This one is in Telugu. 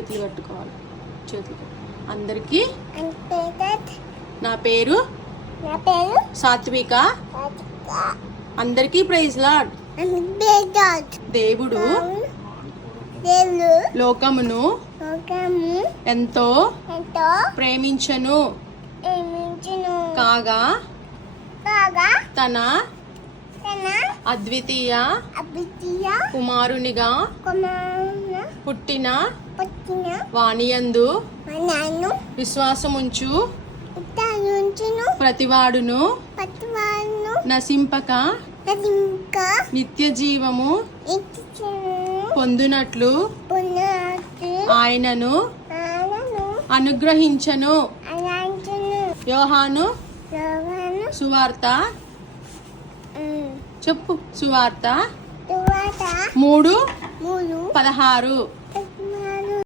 చేతులు కట్టుకోవాలి. చేతులు అందరికీ నా పేరు సాత్విక. అందరికీ ప్రైజ్ లార్డ్. దేవుడు లోకమును ఎంతో ప్రేమించను కాగా తన అద్వితీయ కుమారునిగా పుట్టిన వానియందు విశ్వాసముంచు ప్రతివాడును నశింపక నిత్య జీవము పొందునట్లు ఆయనను అనుగ్రహించను. యోహాను సువార్త చెప్పు. సువార్త 3:16.